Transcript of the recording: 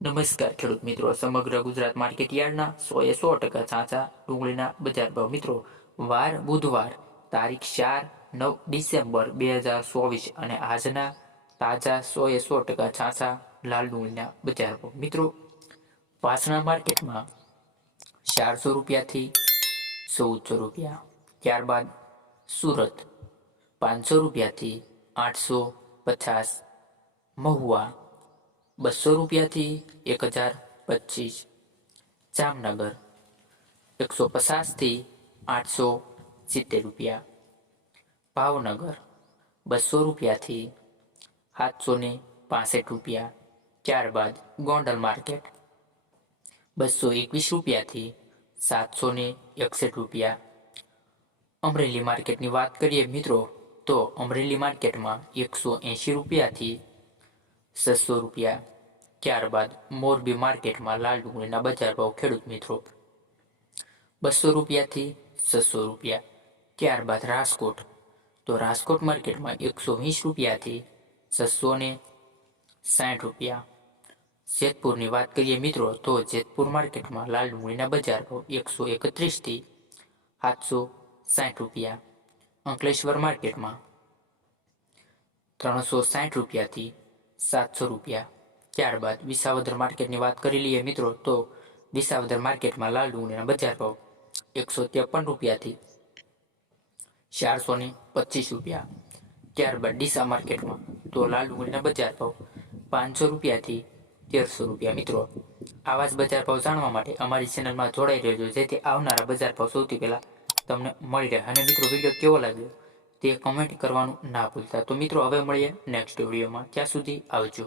નમસ્કાર ખેડૂત મિત્રો, સમગ્ર ગુજરાત માર્કેટ યાર્ડના 100% સાચા ડુંગળીના બજાર ભાવ. મિત્રો, વાર બુધવાર તારીખ 4-9 ડિસેમ્બર 2024 અને આજના તાજા 100% સાચા લાલ ડુંગળીના બજાર ભાવ. મિત્રો, વાસણા માર્કેટમાં 400 રૂપિયાથી 1400 રૂપિયા. ત્યારબાદ સુરત 500 રૂપિયાથી 850. મહુવા 200 રૂપિયાથી 1025. જામનગર 150થી 870 રૂપિયા. ભાવનગર 200 રૂપિયાથી 765 રૂપિયા. ત્યારબાદ ગોંડલ માર્કેટ 221 રૂપિયાથી 761 રૂપિયા. અમરેલી માર્કેટની વાત કરીએ મિત્રો, તો અમરેલી માર્કેટમાં 180 રૂપિયાથી 600 રૂપિયા. ત્યારબાદ મોરબી માર્કેટમાં લાલ ડુંગળીના બજાર ભાવ ખેડૂત મિત્રો 200 રૂપિયાથી 600 રૂપિયા. ત્યારબાદ રાજકોટ, તો રાજકોટ માર્કેટમાં 120 રૂપિયાથી 660 રૂપિયા. જેતપુરની વાત કરીએ મિત્રો, તો જેતપુર માર્કેટમાં લાલ ડુંગળીના બજાર ભાવ 131થી 760 રૂપિયા. અંકલેશ્વર માર્કેટમાં 360 રૂપિયાથી 700 રૂપિયા. ત્યારબાદ વિસાવદર માર્કેટની વાત કરી લઈએ મિત્રો, તો વિસાવદર માર્કેટમાં લાલ ડુંગળીના બજાર ભાવ 153 રૂપિયાથી 425 રૂપિયા. ત્યારબાદ ડીસા માર્કેટમાં તો લાલ ડુંગળીના બજાર ભાવ 500 રૂપિયાથી 1300 રૂપિયા. મિત્રો, આવા જ બજાર ભાવ જાણવા માટે અમારી ચેનલમાં જોડાઈ રહેજો, જેથી આવનારા બજાર ભાવ સૌથી પહેલા તમને મળી રહે. અને મિત્રો, વિડીયો કેવો લાગ્યો તે કમેન્ટ કરવાનું ના ભૂલતા. તો મિત્રો, હવે મળીએ નેક્સ્ટ વિડીયોમાં. ત્યાં સુધી આવજો.